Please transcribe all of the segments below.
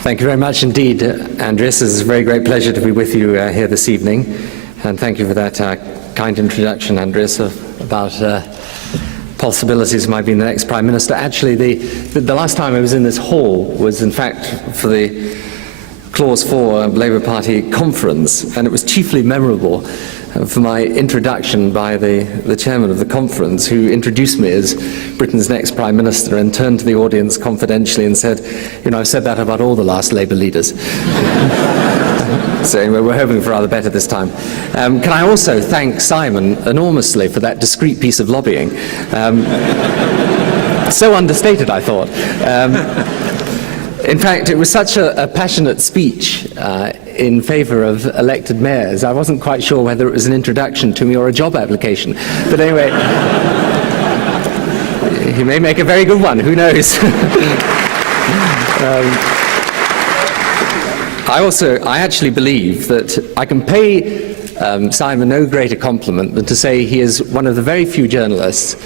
Thank you very much indeed, Andreas. It's a very great pleasure to be with you here this evening. And thank you for that kind introduction, Andreas, about possibilities of my being the next Prime Minister. Actually, the last time I was in this hall was, in fact, for the Clause 4 Labour Party conference, and it was chiefly memorable for my introduction by the chairman of the conference, who introduced me as Britain's next Prime Minister and turned to the audience confidentially and said, you know, I've said that about all the last Labour leaders. So anyway, we're hoping for rather better this time. Can I also thank Simon enormously for that discreet piece of lobbying. So understated, I thought. In fact, it was such a passionate speech in favour of elected mayors. I wasn't quite sure whether it was an introduction to me or a job application. But anyway, he may make a very good one, who knows? I actually believe that I can pay Simon no greater compliment than to say he is one of the very few journalists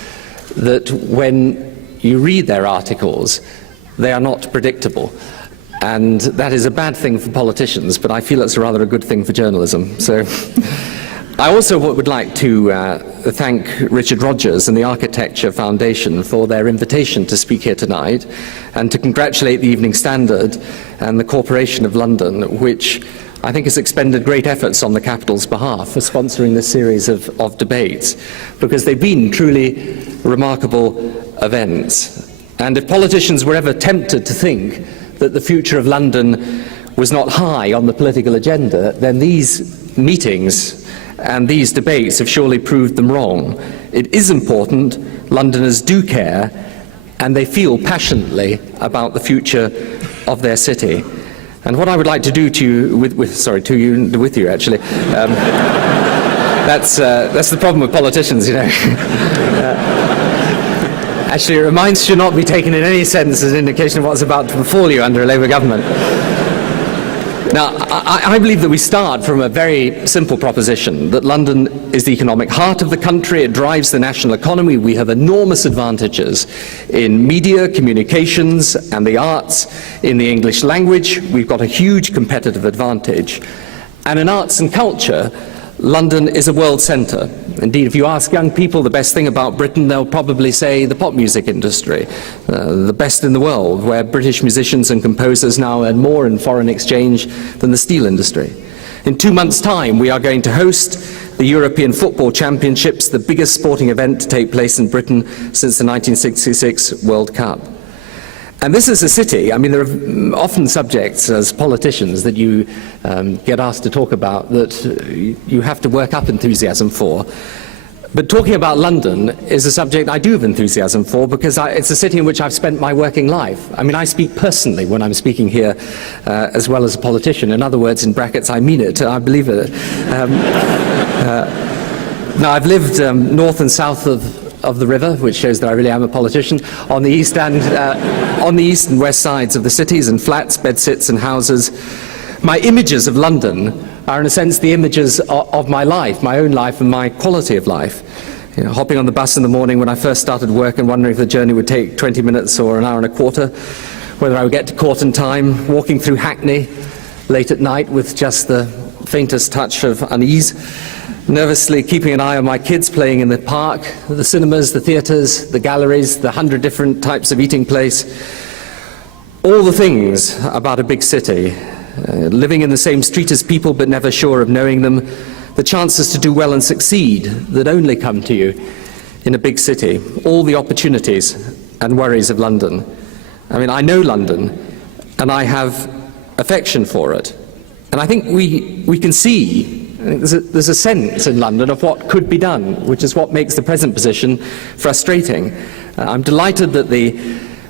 that when you read their articles, they are not predictable. And that is a bad thing for politicians, but I feel it's rather a good thing for journalism. So I also would like to thank Richard Rogers and the Architecture Foundation for their invitation to speak here tonight, and to congratulate the Evening Standard and the Corporation of London, which I think has expended great efforts on the capital's behalf for sponsoring this series of debates, because they've been truly remarkable events. And if politicians were ever tempted to think that the future of London was not high on the political agenda, then these meetings and these debates have surely proved them wrong. It is important, Londoners do care, and they feel passionately about the future of their city. And what I would like to do to you, with you actually, that's the problem with politicians, you know. Actually, it reminds should not be taken in any sense as an indication of what's about to befall you under a Labour government. Now, I believe that we start from a very simple proposition, that London is the economic heart of the country. It drives the national economy. We have enormous advantages in media, communications, and the arts. In the English language, we've got a huge competitive advantage. And in arts and culture, London is a world centre. Indeed, if you ask young people the best thing about Britain, they'll probably say the pop music industry, the best in the world, where British musicians and composers now earn more in foreign exchange than the steel industry. In 2 months' time, we are going to host the European Football Championships, the biggest sporting event to take place in Britain since the 1966 World Cup. And this is a city, I mean, there are often subjects as politicians that you get asked to talk about that you have to work up enthusiasm for. But talking about London is a subject I do have enthusiasm for, because it's a city in which I've spent my working life. I mean, I speak personally when I'm speaking here as well as a politician. In other words, in brackets, I mean it, I believe it. Now, I've lived north and south of the river, which shows that I really am a politician, on the east and west sides of the cities, and flats, bedsits and houses. My images of London are in a sense the images of my life, my own life and my quality of life. You know, hopping on the bus in the morning when I first started work and wondering if the journey would take 20 minutes or an hour and a quarter, whether I would get to court in time, walking through Hackney late at night with just the faintest touch of unease, nervously keeping an eye on my kids playing in the park, the cinemas, the theatres, the galleries, the 100 different types of eating place. All the things about a big city. Living in the same street as people but never sure of knowing them. The chances to do well and succeed that only come to you in a big city. All the opportunities and worries of London. I mean, I know London and I have affection for it. And I think we can see there's a sense in London of what could be done, which is what makes the present position frustrating. I'm delighted that the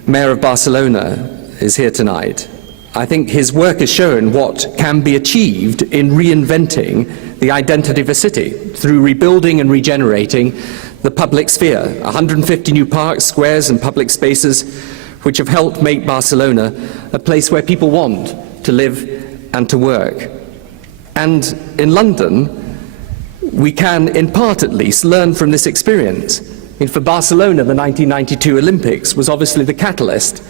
Mayor of Barcelona is here tonight. I think his work has shown what can be achieved in reinventing the identity of a city through rebuilding and regenerating the public sphere. 150 new parks, squares and public spaces which have helped make Barcelona a place where people want to live and to work. And in London, we can, in part at least, learn from this experience. For Barcelona, the 1992 Olympics was obviously the catalyst.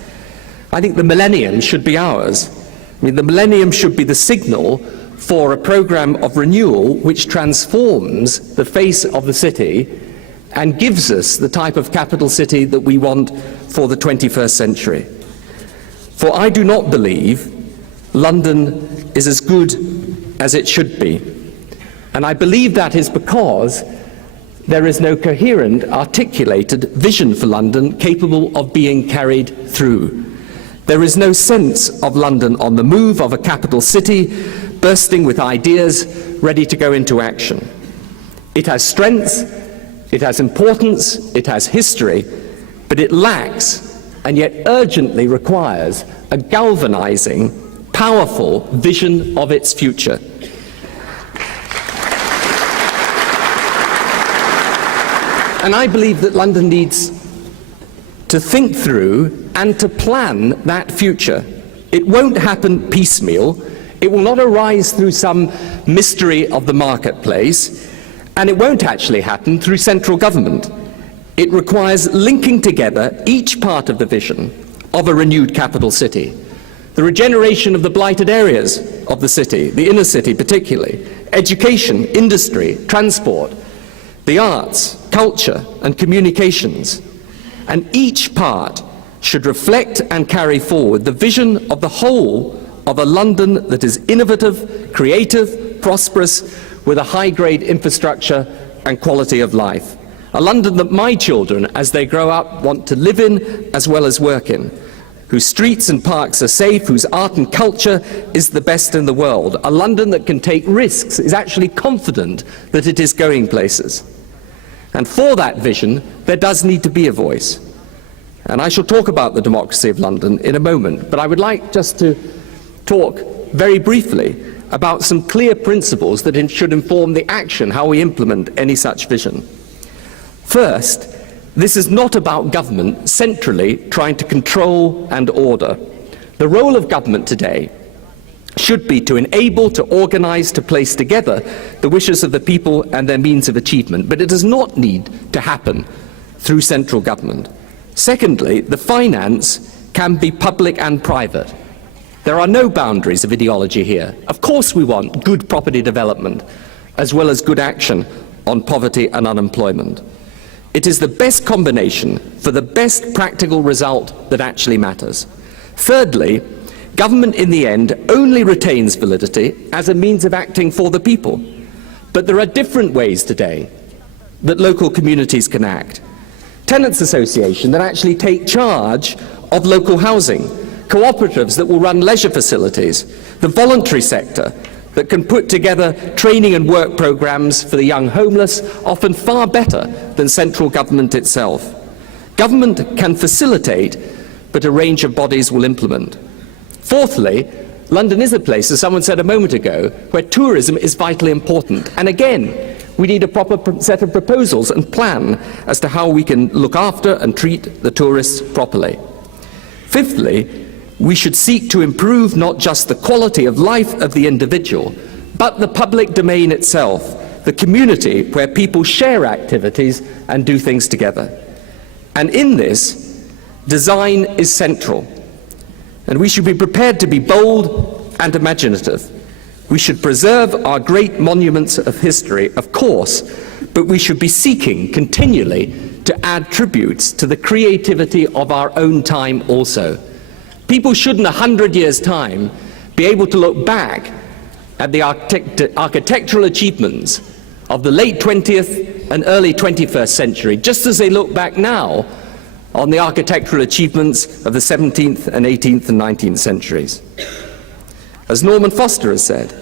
I think the millennium should be ours. I mean, the millennium should be the signal for a program of renewal which transforms the face of the city and gives us the type of capital city that we want for the 21st century. For I do not believe London is as good as it should be. And I believe that is because there is no coherent, articulated vision for London capable of being carried through. There is no sense of London on the move, of a capital city bursting with ideas ready to go into action. It has strengths, it has importance, it has history, but it lacks and yet urgently requires a galvanizing, powerful vision of its future. And I believe that London needs to think through and to plan that future. It won't happen piecemeal. It will not arise through some mystery of the marketplace, and it won't actually happen through central government. It requires linking together each part of the vision of a renewed capital city. The regeneration of the blighted areas of the city, the inner city particularly, education, industry, transport, the arts, culture, and communications. And each part should reflect and carry forward the vision of the whole of a London that is innovative, creative, prosperous, with a high-grade infrastructure and quality of life. A London that my children, as they grow up, want to live in as well as work in, whose streets and parks are safe, whose art and culture is the best in the world. A London that can take risks, is actually confident that it is going places. And for that vision, there does need to be a voice. And I shall talk about the democracy of London in a moment, but I would like just to talk very briefly about some clear principles that should inform the action, how we implement any such vision. First, this is not about government centrally trying to control and order. The role of government today should be to enable, to organize, to place together the wishes of the people and their means of achievement, but it does not need to happen through central government. Secondly, the finance can be public and private. There are no boundaries of ideology here. Of course we want good property development, as well as good action on poverty and unemployment. It is the best combination for the best practical result that actually matters. Thirdly, government in the end only retains validity as a means of acting for the people. But there are different ways today that local communities can act. Tenants' associations that actually take charge of local housing, cooperatives that will run leisure facilities, the voluntary sector that can put together training and work programs for the young homeless, often far better than central government itself. Government can facilitate, but a range of bodies will implement. Fourthly, London is a place, as someone said a moment ago, where tourism is vitally important. And again, we need a proper set of proposals and plan as to how we can look after and treat the tourists properly. Fifthly, we should seek to improve not just the quality of life of the individual, but the public domain itself, the community where people share activities and do things together. And in this, design is central. And we should be prepared to be bold and imaginative. We should preserve our great monuments of history, of course, but we should be seeking continually to add tributes to the creativity of our own time also. People should, in 100 years' time, be able to look back at the architectural achievements of the late 20th and early 21st century, just as they look back now on the architectural achievements of the 17th and 18th and 19th centuries. As Norman Foster has said,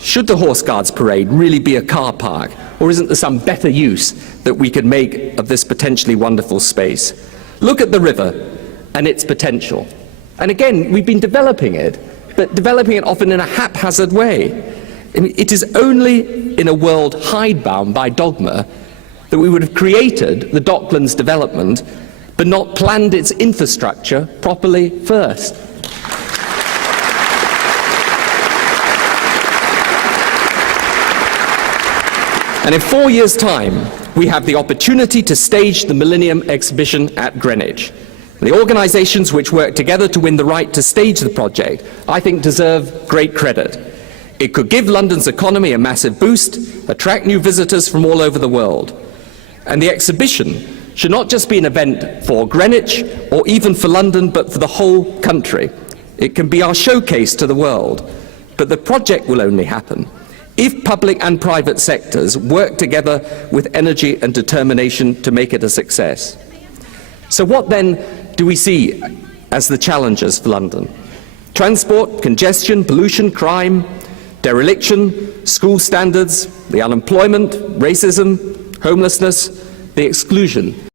should the Horse Guards Parade really be a car park, or isn't there some better use that we could make of this potentially wonderful space? Look at the river and its potential. And again, we've been developing it, but developing it often in a haphazard way. It is only in a world hidebound by dogma that we would have created the Docklands development, but not planned its infrastructure properly first. And in 4 years' time, we have the opportunity to stage the Millennium Exhibition at Greenwich. The organisations which work together to win the right to stage the project, I think, deserve great credit. It could give London's economy a massive boost, attract new visitors from all over the world. And the exhibition should not just be an event for Greenwich or even for London, but for the whole country. It can be our showcase to the world. But the project will only happen if public and private sectors work together with energy and determination to make it a success. So what then do we see as the challenges for London? Transport, congestion, pollution, crime, dereliction, school standards, the unemployment, racism, homelessness, the exclusion